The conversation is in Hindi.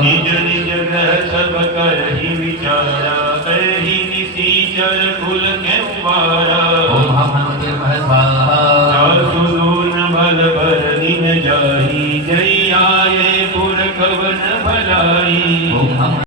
निज निज ग्रह सब करहि विचारा, करहि निसीचर कुल के उबारा। सासु दून बल बर दिन जाहि, जय आये पुर कवन भलाई।